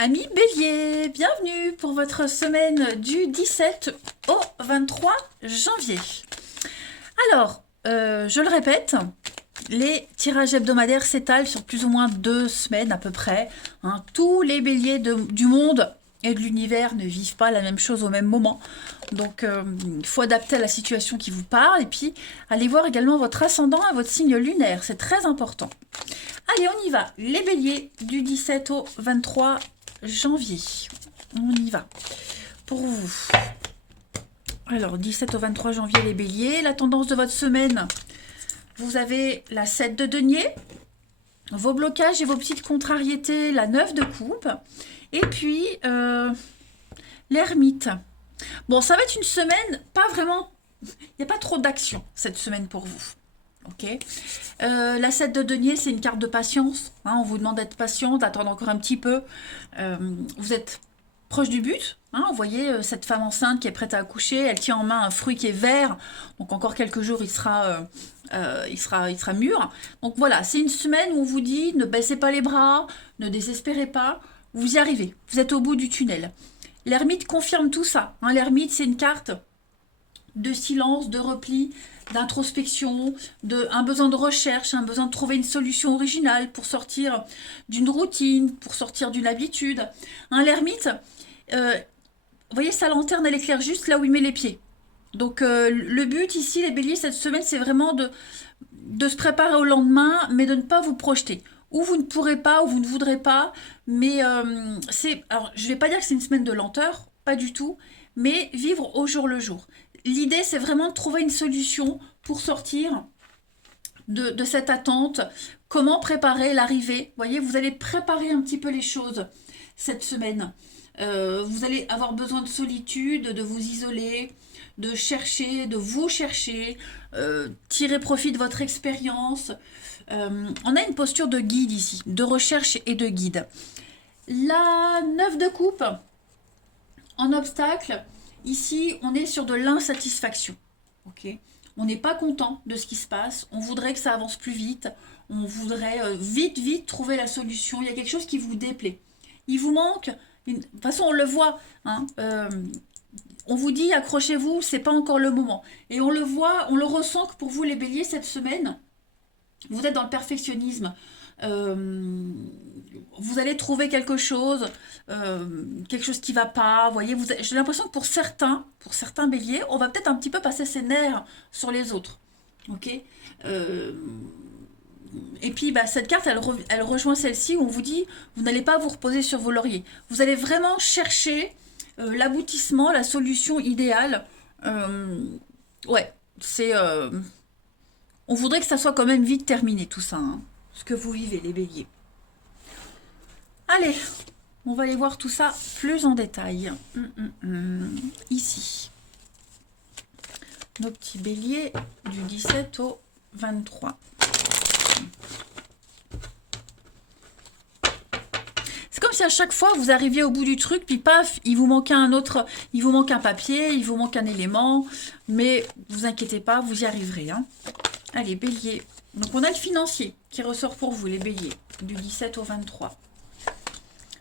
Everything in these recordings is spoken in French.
Amis Bélier, bienvenue pour votre semaine du 17 au 23 janvier. Alors, je le répète, les tirages hebdomadaires s'étalent sur plus ou moins 2 semaines à peu près. Tous les béliers du monde et de l'univers ne vivent pas la même chose au même moment. Donc, il faut adapter à la situation qui vous parle. Et puis, allez voir également votre ascendant et votre signe lunaire. C'est très important. Allez, on y va. Les béliers du 17 au 23 janvier. On y va. Pour vous. Alors, 17 au 23 janvier, les béliers. La tendance de votre semaine, vous avez la 7 de denier, vos blocages et vos petites contrariétés, la 9 de coupe, et puis l'ermite. Bon, ça va être une semaine, pas vraiment, il n'y a pas trop d'action cette semaine pour vous. Ok. La 7 de denier, c'est une carte de patience. On vous demande d'être patient, d'attendre encore un petit peu. Vous êtes proche du but. Vous voyez cette femme enceinte qui est prête à accoucher. Elle tient en main un fruit qui est vert. Donc encore quelques jours, il sera mûr. Donc voilà, c'est une semaine où on vous dit ne baissez pas les bras, ne désespérez pas. Vous y arrivez. Vous êtes au bout du tunnel. L'ermite confirme tout ça. L'ermite, c'est une carte de silence, de repli, d'introspection, un besoin de recherche, un besoin de trouver une solution originale pour sortir d'une routine, pour sortir d'une habitude. L'ermite, vous voyez, sa lanterne, elle éclaire juste là où il met les pieds. Donc le but ici, les béliers, cette semaine, c'est vraiment de se préparer au lendemain, mais de ne pas vous projeter. Ou vous ne pourrez pas, ou vous ne voudrez pas, mais alors, je ne vais pas dire que c'est une semaine de lenteur, pas du tout, mais vivre au jour le jour. L'idée, c'est vraiment de trouver une solution pour sortir de cette attente. Comment préparer l'arrivée? Vous voyez, vous allez préparer un petit peu les choses cette semaine. Vous allez avoir besoin de solitude, de vous isoler, de chercher, de vous chercher, tirer profit de votre expérience. On a une posture de guide ici, de recherche et de guide. La 9 de coupe, en obstacle, ici, on est sur de l'insatisfaction. Okay, on n'est pas content de ce qui se passe. On voudrait que ça avance plus vite. On voudrait vite trouver la solution. Il y a quelque chose qui vous déplaît. Il vous manque. De toute façon, on le voit. On vous dit accrochez-vous, c'est pas encore le moment. Et on le voit, on le ressent que pour vous les béliers cette semaine, vous êtes dans le perfectionnisme. Vous allez trouver quelque chose qui va pas. Vous voyez, j'ai l'impression que pour certains béliers, on va peut-être un petit peu passer ses nerfs sur les autres. Ok. Et puis cette carte, elle rejoint celle-ci où on vous dit, vous n'allez pas vous reposer sur vos lauriers. Vous allez vraiment chercher l'aboutissement, la solution idéale. Ouais, c'est. On voudrait que ça soit quand même vite terminé tout ça, ce que vous vivez, les béliers. Allez, on va aller voir tout ça plus en détail. Ici, nos petits béliers du 17 au 23. C'est comme si à chaque fois vous arriviez au bout du truc, puis paf, il vous manquait un papier, il vous manque un élément, mais vous inquiétez pas, vous y arriverez. Allez, bélier. Donc on a le financier qui ressort pour vous, les béliers, du 17 au 23.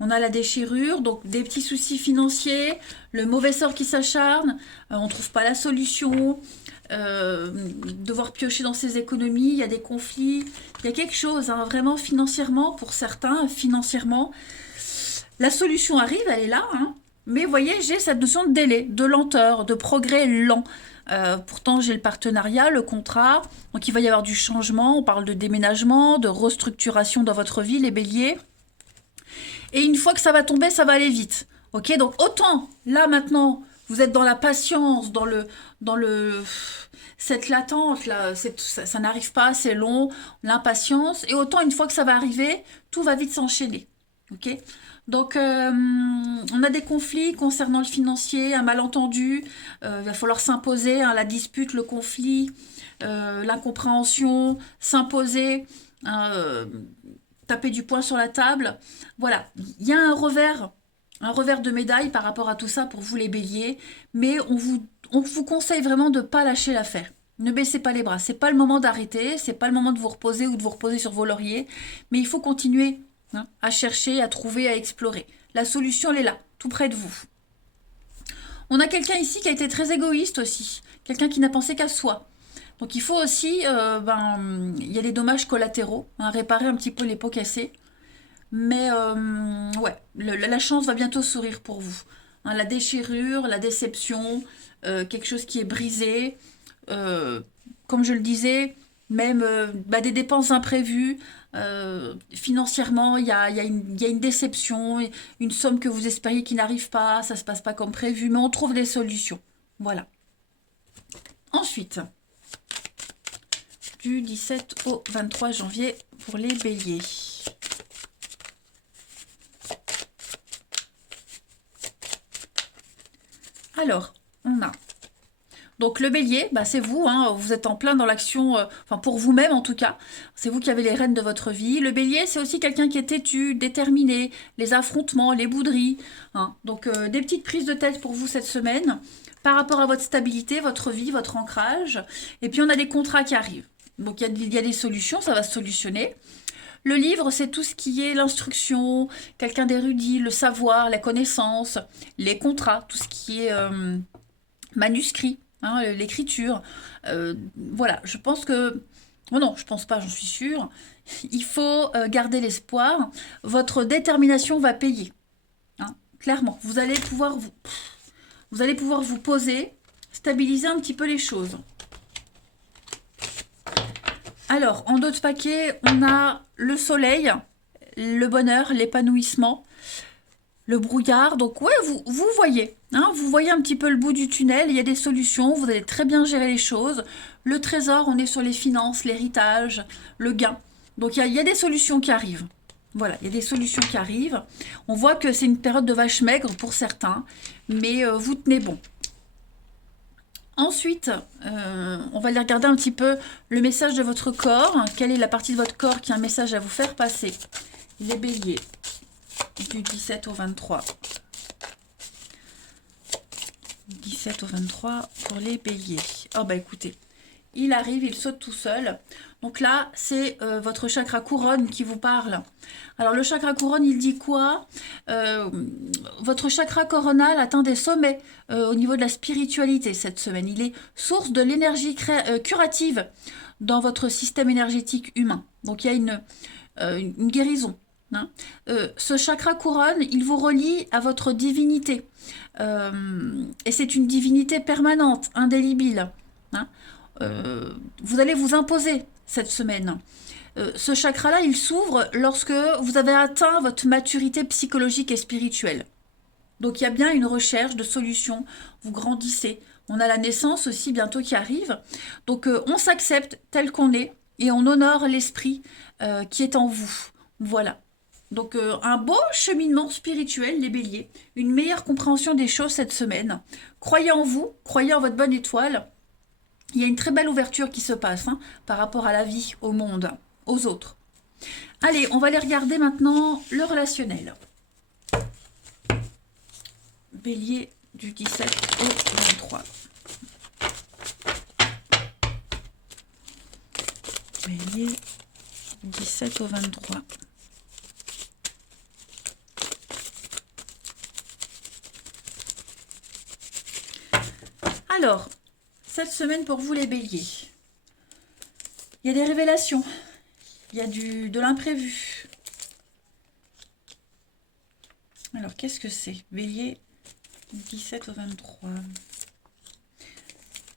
On a la déchirure, donc des petits soucis financiers, le mauvais sort qui s'acharne, on ne trouve pas la solution, devoir piocher dans ses économies, il y a des conflits, il y a quelque chose, vraiment financièrement, pour certains, financièrement. La solution arrive, elle est là, mais vous voyez, j'ai cette notion de délai, de lenteur, de progrès lent. Pourtant, j'ai le partenariat, le contrat, donc il va y avoir du changement, on parle de déménagement, de restructuration dans votre vie, les béliers. Et une fois que ça va tomber, ça va aller vite. Ok, donc autant, là maintenant, vous êtes dans la patience, dans cette latente, là, ça n'arrive pas, c'est long, l'impatience, et autant une fois que ça va arriver, tout va vite s'enchaîner. Ok, donc on a des conflits concernant le financier, un malentendu, il va falloir s'imposer, la dispute, le conflit, l'incompréhension, s'imposer, taper du poing sur la table. Voilà, il y a un revers de médaille par rapport à tout ça pour vous les béliers, mais on vous conseille vraiment de ne pas lâcher l'affaire. Ne baissez pas les bras, c'est pas le moment d'arrêter, c'est pas le moment de vous reposer ou de vous reposer sur vos lauriers, mais il faut continuer à chercher, à trouver, à explorer. La solution, elle est là, tout près de vous. On a quelqu'un ici qui a été très égoïste aussi. Quelqu'un qui n'a pensé qu'à soi. Donc il faut aussi, il y a des dommages collatéraux, hein, réparer un petit peu les pots cassés. Mais ouais, la chance va bientôt sourire pour vous. Hein, la déchirure, la déception, quelque chose qui est brisé. Comme je le disais, même des dépenses imprévues. Financièrement, il y a une déception, une somme que vous espériez qui n'arrive pas, ça ne se passe pas comme prévu, mais on trouve des solutions. Voilà. Ensuite, du 17 au 23 janvier pour les béliers. Alors, on a donc le bélier, c'est vous, hein, vous êtes en plein dans l'action, enfin pour vous-même en tout cas, c'est vous qui avez les rênes de votre vie. Le bélier, c'est aussi quelqu'un qui est têtu, déterminé, les affrontements, les bouderies. Hein. Donc des petites prises de tête pour vous cette semaine, par rapport à votre stabilité, votre vie, votre ancrage. Et puis on a des contrats qui arrivent. Donc il y a des solutions, ça va se solutionner. Le livre, c'est tout ce qui est l'instruction, quelqu'un d'érudit, le savoir, la connaissance, les contrats, tout ce qui est manuscrit. Hein, l'écriture, voilà, je pense que... Oh non, je pense pas, j'en suis sûre. Il faut garder l'espoir. Votre détermination va payer. Hein, clairement, vous allez pouvoir vous poser, stabiliser un petit peu les choses. Alors, en d'autres paquets, on a le soleil, le bonheur, l'épanouissement, le brouillard. Donc ouais, vous voyez, hein, vous voyez un petit peu le bout du tunnel, il y a des solutions, vous allez très bien gérer les choses. Le trésor, on est sur les finances, l'héritage, le gain. Donc il y a des solutions qui arrivent. Voilà, il y a des solutions qui arrivent. On voit que c'est une période de vache maigre pour certains, mais vous tenez bon. Ensuite, on va aller regarder un petit peu le message de votre corps. Quelle est la partie de votre corps qui a un message à vous faire passer? Les béliers. Du 17 au 23. 17 au 23 pour les béliers. Oh écoutez, il arrive, il saute tout seul. Donc là, c'est votre chakra couronne qui vous parle. Alors le chakra couronne, il dit quoi? Votre chakra coronal atteint des sommets au niveau de la spiritualité cette semaine. Il est source de l'énergie curative dans votre système énergétique humain. Donc il y a une guérison. Hein. Ce chakra couronne, il vous relie à votre divinité. Et c'est une divinité permanente, indélébile. Hein. Vous allez vous imposer cette semaine. Ce chakra-là, il s'ouvre lorsque vous avez atteint votre maturité psychologique et spirituelle. Donc il y a bien une recherche de solutions, vous grandissez. On a la naissance aussi bientôt qui arrive. Donc on s'accepte tel qu'on est et on honore l'esprit qui est en vous. Voilà. Donc un beau cheminement spirituel, les béliers, une meilleure compréhension des choses cette semaine. Croyez en vous, croyez en votre bonne étoile. Il y a une très belle ouverture qui se passe par rapport à la vie, au monde, aux autres. Allez, on va aller regarder maintenant le relationnel. Bélier du 17 au 23. Bélier du 17 au 23. Alors, cette semaine pour vous les béliers, il y a des révélations, il y a de l'imprévu. Alors, qu'est-ce que c'est? Bélier, 17 au 23.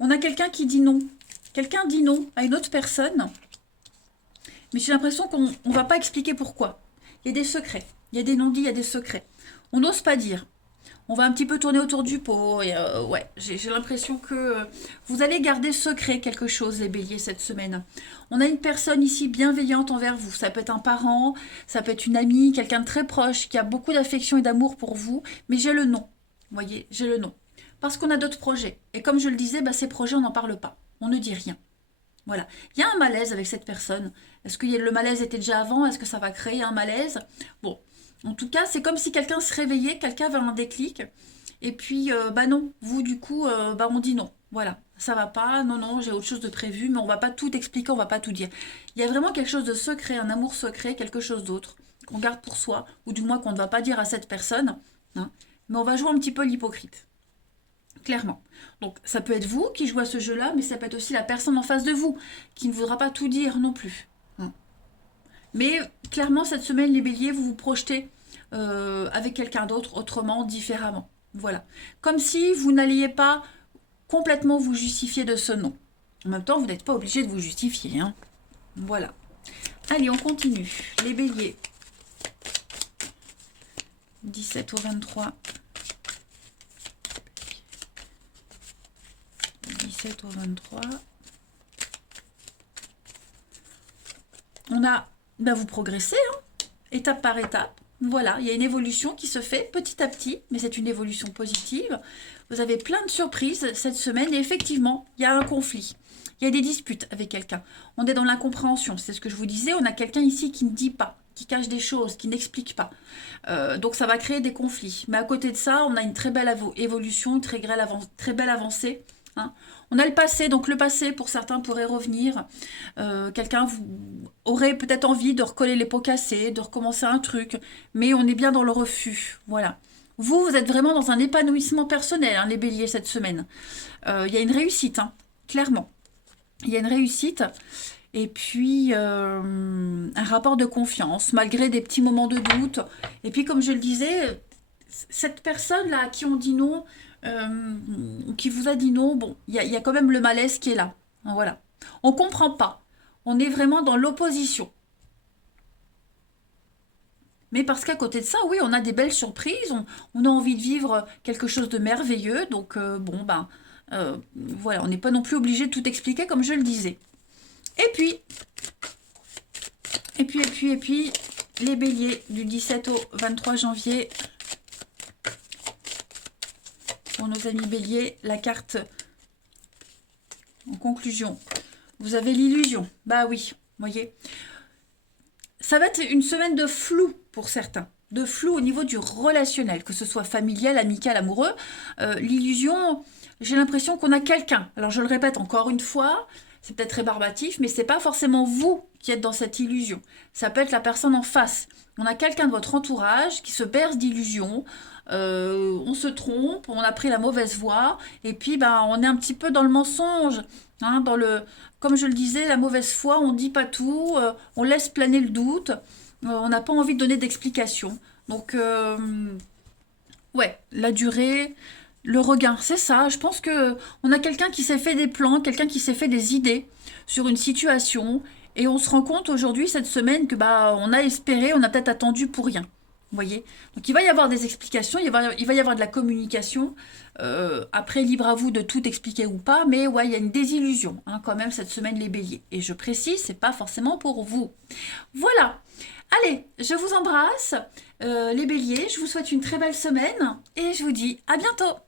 On a quelqu'un qui dit non. Quelqu'un dit non à une autre personne, mais j'ai l'impression qu'on ne va pas expliquer pourquoi. Il y a des secrets, il y a des non-dits, il y a des secrets. On n'ose pas dire. On va un petit peu tourner autour du pot. Et ouais, j'ai l'impression que vous allez garder secret quelque chose, les béliers, cette semaine. On a une personne ici bienveillante envers vous. Ça peut être un parent, ça peut être une amie, quelqu'un de très proche qui a beaucoup d'affection et d'amour pour vous. Mais j'ai le nom. Vous voyez, j'ai le nom. Parce qu'on a d'autres projets. Et comme je le disais, ces projets, on n'en parle pas. On ne dit rien. Voilà. Il y a un malaise avec cette personne. Est-ce que le malaise était déjà avant? Est-ce que ça va créer un malaise? Bon. En tout cas, c'est comme si quelqu'un se réveillait, quelqu'un avait un déclic. Et puis, non, vous, du coup, on dit non. Voilà, ça va pas, non, j'ai autre chose de prévu, mais on va pas tout expliquer, on va pas tout dire. Il y a vraiment quelque chose de secret, un amour secret, quelque chose d'autre qu'on garde pour soi, ou du moins qu'on ne va pas dire à cette personne, hein, mais on va jouer un petit peu l'hypocrite. Clairement. Donc ça peut être vous qui jouez à ce jeu-là, mais ça peut être aussi la personne en face de vous, qui ne voudra pas tout dire non plus. Hein. Mais clairement, cette semaine, les béliers, vous vous projetez avec quelqu'un d'autre, autrement, différemment. Voilà. Comme si vous n'alliez pas complètement vous justifier de ce nom. En même temps, vous n'êtes pas obligé de vous justifier. Hein. Voilà. Allez, on continue. Les béliers. 17 au 23. 17 au 23. On a... Ben vous progressez, hein, étape par étape. Voilà, il y a une évolution qui se fait petit à petit, mais c'est une évolution positive. Vous avez plein de surprises cette semaine et effectivement, il y a un conflit. Il y a des disputes avec quelqu'un. On est dans l'incompréhension, c'est ce que je vous disais. On a quelqu'un ici qui ne dit pas, qui cache des choses, qui n'explique pas. Donc ça va créer des conflits. Mais à côté de ça, on a une très belle évolution, une très belle avancée. Hein. On a le passé, donc le passé pour certains pourrait revenir. Quelqu'un aurait peut-être envie de recoller les pots cassés, de recommencer un truc, mais on est bien dans le refus. Voilà. Vous êtes vraiment dans un épanouissement personnel, hein, les béliers, cette semaine. Il y a une réussite, hein, clairement. Il y a une réussite. Et puis, un rapport de confiance, malgré des petits moments de doute. Et puis, comme je le disais, cette personne-là à qui on dit non, qui vous a dit non, bon, il y a quand même le malaise qui est là. Voilà. On ne comprend pas. On est vraiment dans l'opposition. Mais parce qu'à côté de ça, oui, on a des belles surprises, on a envie de vivre quelque chose de merveilleux. Donc, bon, ben, voilà, on n'est pas non plus obligé de tout expliquer comme je le disais. Et puis, les béliers du 17 au 23 janvier. Pour nos amis béliers, la carte en conclusion. Vous avez l'illusion. Bah oui, voyez. Ça va être une semaine de flou pour certains. De flou au niveau du relationnel, que ce soit familial, amical, amoureux. L'illusion, j'ai l'impression qu'on a quelqu'un. Alors je le répète encore une fois, c'est peut-être rébarbatif, mais c'est pas forcément vous qui êtes dans cette illusion. Ça peut être la personne en face. On a quelqu'un de votre entourage qui se berce d'illusions. On se trompe, on a pris la mauvaise voie, et puis ben, on est un petit peu dans le mensonge. Hein, comme je le disais, la mauvaise foi, on ne dit pas tout, on laisse planer le doute, on n'a pas envie de donner d'explication. Donc, ouais, la durée, le regain, c'est ça. Je pense que on a quelqu'un qui s'est fait des plans, quelqu'un qui s'est fait des idées sur une situation, et on se rend compte aujourd'hui, cette semaine, que bah, on a espéré, on a peut-être attendu pour rien. Vous voyez? Donc il va y avoir des explications, il va y avoir de la communication. Après, libre à vous de tout expliquer ou pas, mais ouais, il y a une désillusion hein, quand même cette semaine, les béliers. Et je précise, c'est pas forcément pour vous. Voilà. Allez, je vous embrasse, les béliers. Je vous souhaite une très belle semaine et je vous dis à bientôt.